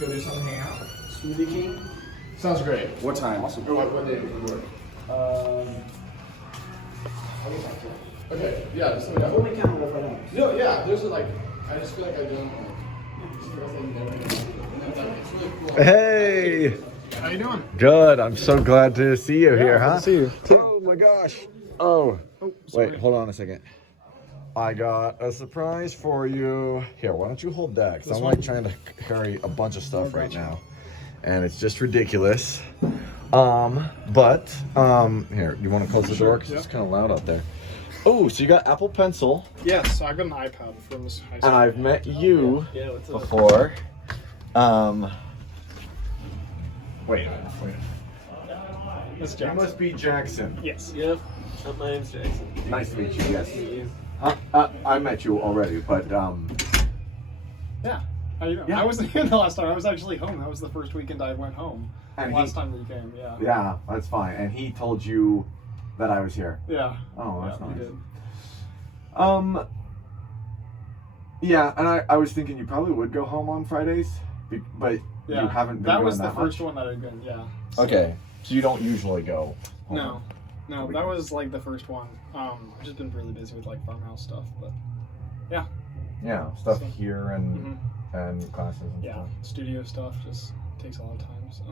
go do something, hang out. Smoothie King. Sounds great. What time? Awesome. What day do you work? Okay, yeah. So yeah. Let me count it up right now. No, yeah. There's I just feel like I don't. It's really cool. Hey, How you doing? good. I'm so glad to see you here, huh? Good to see you. Oh my gosh. Oh, sorry. wait, hold on a second. I got a surprise for you. Here, why don't you hold that? Because I'm like trying to carry a bunch of stuff right now. And it's just ridiculous. But here, you want to close the door? Because it's kind of loud out there. Oh, so you got Apple Pencil. Yes, I got an iPad from this high school. And I've met you before. Wait a minute. That's You Jackson. must be Jackson. Yes. Yep. My name's Jackson. Nice to meet you, yes. I met you already, but Yeah. How you doing? Yeah. I wasn't here the last time. I was actually home. That was the first weekend I went home. And Last time that you came, yeah. yeah, that's fine. And he told you that I was here. Yeah. Oh, that's yeah, nice. we did. Yeah, and I was thinking you probably would go home on Fridays, but Yeah. you haven't been That doing was the that first much. one that I'd been, yeah. So- Okay, so you don't usually go home. No. No, that was like the first one. I've just been really busy with like farmhouse stuff, but yeah. Yeah, stuff So- here and classes and Yeah. stuff. Studio stuff just takes a lot of time, so.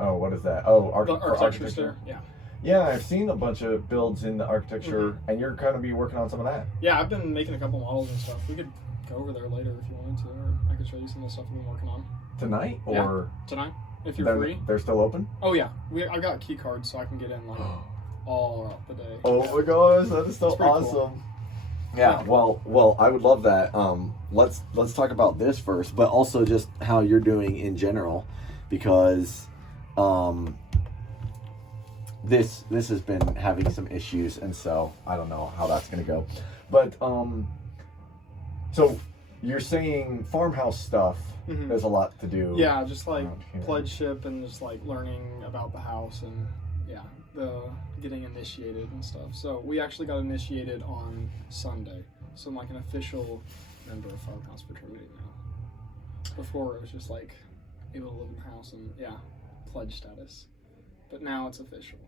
Oh, what is that? Oh, The for architecture's there, yeah. Yeah, I've seen a bunch of builds in the architecture, and you're going to be working on some of that. Yeah, I've been making a couple models and stuff. We could go over there later if you wanted to, or I could show you some of the stuff we've been working on. Tonight? Yeah. Or Tonight, if you're free. they're still open? Oh yeah, I got key cards so I can get in like all out the day. Oh my gosh, that is so It's pretty awesome. cool. Yeah, well, I would love that. Let's talk about this first, but also just how you're doing in general, because this has been having some issues, and so I don't know how that's gonna go. But so you're saying farmhouse stuff. Mhm. There's a lot to do. Yeah, just like around here. pledgeship and just like learning about the house and yeah, the getting initiated and stuff. So we actually got initiated on Sunday, so I'm like an official member of Farmhouse Fraternity now. Before it was just like able to live in the house and yeah, pledge status, but now it's official.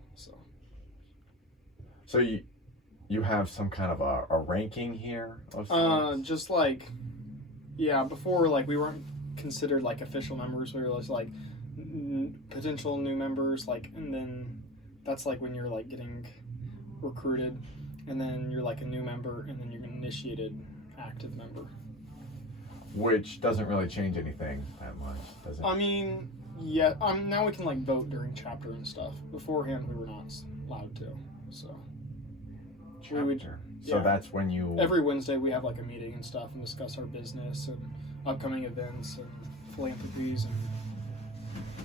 So you have some kind of a ranking here of sorts? Just like yeah, before like we weren't considered like official members. We were just like potential new members, like, and then that's like when you're like getting recruited, and then you're like a new member, and then you're an initiated active member. Which doesn't really change anything that much, does it? I mean, yeah. Now we can like vote during chapter and stuff. Beforehand, we were not allowed to. So we would- Chapter. So yeah. that's when you every Wednesday we have like a meeting and stuff and discuss our business and upcoming events and philanthropies and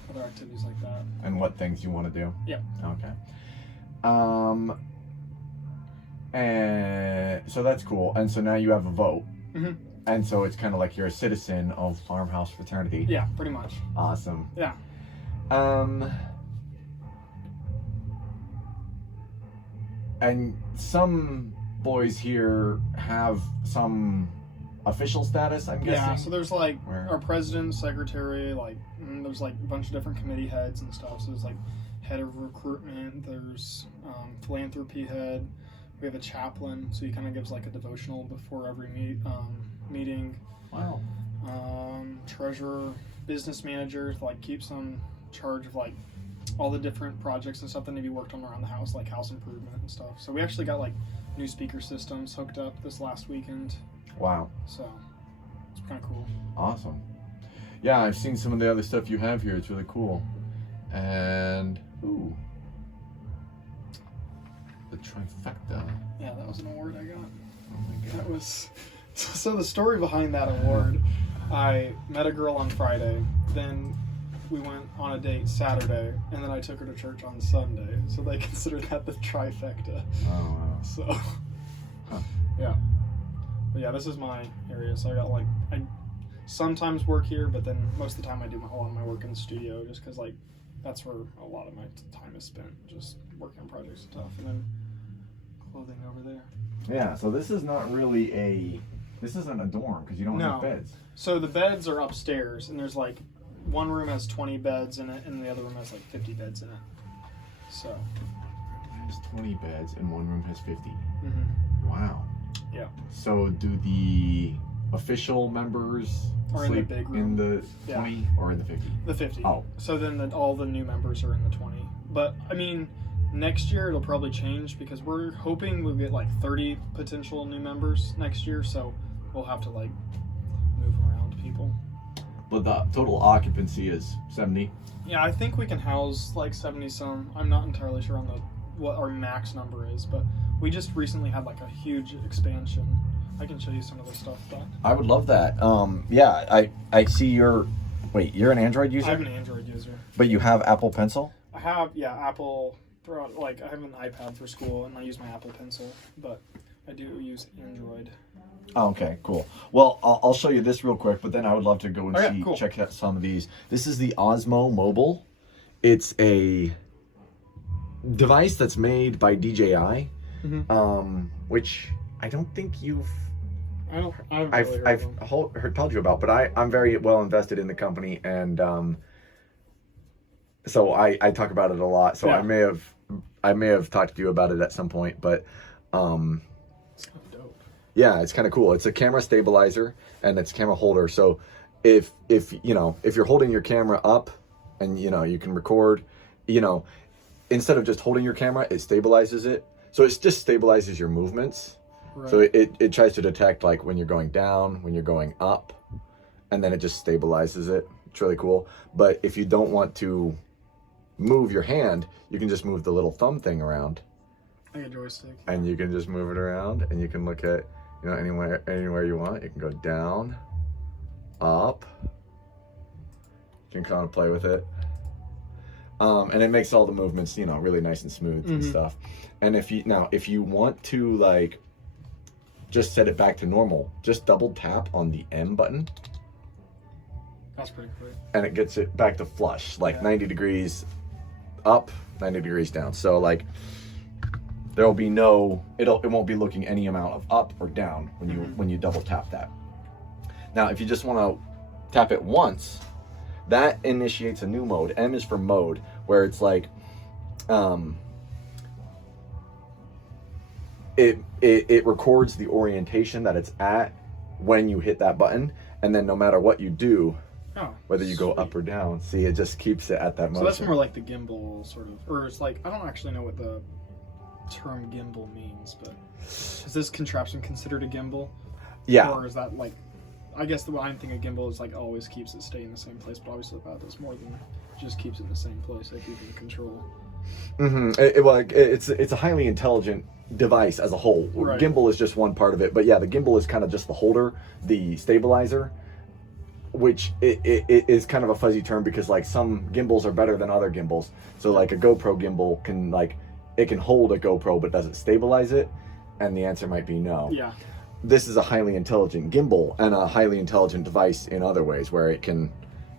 other activities like that. and what things you want to do. Yeah. Okay. And so that's cool. And so now you have a vote. Mhm. And so it's kind of like you're a citizen of Farmhouse Fraternity. Yeah, pretty much. Awesome. Yeah. And some boys here have some official status, I'm guessing. Yeah, so there's like Where? our president, secretary, like there's like a bunch of different committee heads and stuff. So there's like head of recruitment, there's philanthropy head. We have a chaplain, so he kind of gives like a devotional before every meeting. Wow. Treasurer, business manager, like keeps on charge of like all the different projects and stuff that need to be worked on around the house, like house improvement and stuff. So we actually got like new speaker systems hooked up this last weekend. Wow. So it's kind of cool. Awesome. Yeah, I've seen some of the other stuff you have here. It's really cool. And ooh, the trifecta. Yeah, that was an award I got. Oh my god. That was so the story behind that award. I met a girl on Friday, then we went on a date Saturday, and then I took her to church on Sunday. So they consider that the trifecta. Oh wow. So Huh. yeah. But yeah, this is my area. So I got like I sometimes work here, but then most of the time I do a lot of my work in the studio, just because like that's where a lot of my time is spent, just working on projects and stuff, and then clothing over there. Yeah. So this is not really this isn't a dorm because you don't have No. beds. So the beds are upstairs, and there's like one room has 20 beds in it, and the other room has like 50 beds in it. So. There's 20 beds, and one room has 50. Mm-hmm. Wow. Yeah. So do the official members Or in the sleep big in room. the 20 or in the 50? The 50. Oh. So then all the new members are in the 20. But I mean, next year it'll probably change because we're hoping we'll get like 30 potential new members next year. So we'll have to like move around people. But the total occupancy is 70. Yeah, I think we can house like 70 some. I'm not entirely sure on what our max number is, but we just recently had like a huge expansion. I can show you some of the stuff, but I would love that. Yeah, I see you're an Android user? I'm an Android user. But you have Apple Pencil? I have, Apple, like I have an iPad for school and I use my Apple Pencil, but I do use Android. Oh, okay, cool. Well, I'll show you this real quick, but then I would love to go and Cool. check out some of these. This is the Osmo Mobile. It's a device that's made by DJI, which I don't think I've told you about, but I'm very well invested in the company, and so I talk about it a lot. So Yeah. I may have talked to you about it at some point, but It's kind of dope. yeah, it's kind of cool. It's a camera stabilizer and it's a camera holder. So if you're holding your camera up and you can record, instead of just holding your camera, it stabilizes it. So it just stabilizes your movements. Right. So it tries to detect like when you're going down, when you're going up, and then it just stabilizes it. It's really cool. But if you don't want to move your hand, you can just move the little thumb thing around. Like a joystick. And you can just move it around, and you can look at anywhere you want. You can go down, up. You can kind of play with it. And it makes all the movements, really nice and smooth and stuff. And if you want to like just set it back to normal, just double tap on the M button. That's pretty quick. And it gets it back to flush, like 90 degrees up, 90 degrees down. So like there will be it won't be looking any amount of up or down when you double tap that. Now, if you just want to tap it once, that initiates a new mode. M is for mode, where it's like it records the orientation that it's at when you hit that button, and then no matter what you do, whether you go up or down, see, it just keeps it at that motion. So that's more like the gimbal sort of, or it's like, I don't actually know what the term gimbal means, but is this contraption considered a gimbal? Yeah. Or is that like, I guess the way I'm thinking of gimbal is like always keeps it stay in the same place, but obviously that does more than just keeps it in the same place, like you can control. It's a highly intelligent device as a whole. Right. Gimbal is just one part of it, but yeah, the gimbal is kind of just the holder, the stabilizer, which it is kind of a fuzzy term because like some gimbals are better than other gimbals. So like a GoPro gimbal can hold a GoPro but doesn't stabilize it, and the answer might be no. Yeah. This is a highly intelligent gimbal and a highly intelligent device in other ways, where it can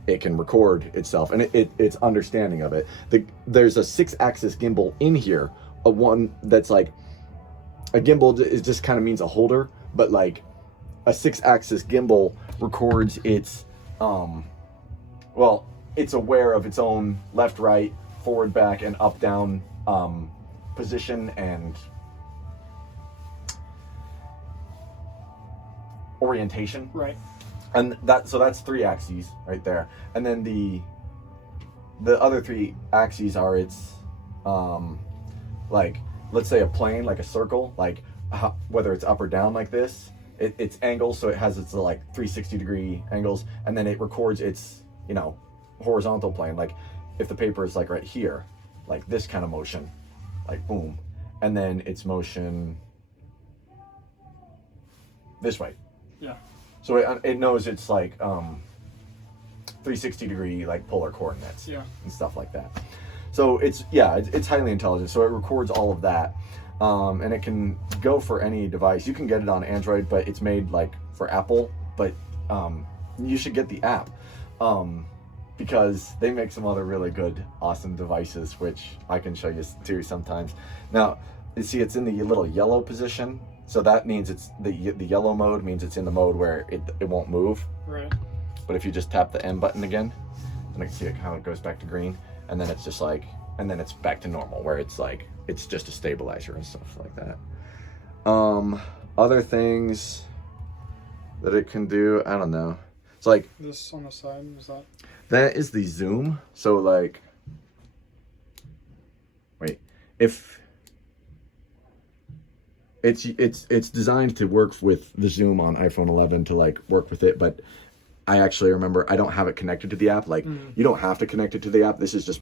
record itself and it's understanding of it. There's a 6-axis gimbal in here, a one that's like a gimbal is just kind of means a holder, but like a 6-axis gimbal records its it's aware of its own left, right, forward, back, and up, down position and orientation. Right. And that's 3 axes right there. And then the other 3 axes are its like, let's say a plane, like a circle, like whether it's up or down like this, it's angles, so it has its like 360 degree angles, and then it records its horizontal plane, like if the paper is like right here, like this kind of motion, like boom, and then its motion this way. Yeah. So it knows it's like 360 degree like polar coordinates. Yeah. And stuff like that. So it's highly intelligent. So it records all of that, and it can go for any device. You can get it on Android, but it's made like for Apple. But you should get the app because they make some other really good, awesome devices, which I can show you too sometimes. Now, you see, it's in the little yellow position. So that means it's the yellow mode means it's in the mode where it won't move. Right. But if you just tap the M button again, and I can see how it goes back to green, and then it's just like, and then it's back to normal, where it's like, it's just a stabilizer and stuff like that. Other things that it can do, I don't know. It's like This on the side, is that? That is the zoom. So like, wait, if it's designed to work with the zoom on iPhone 11 to like work with it, but I actually remember I don't have it connected to the app. Like, you don't have to connect it to the app. This is just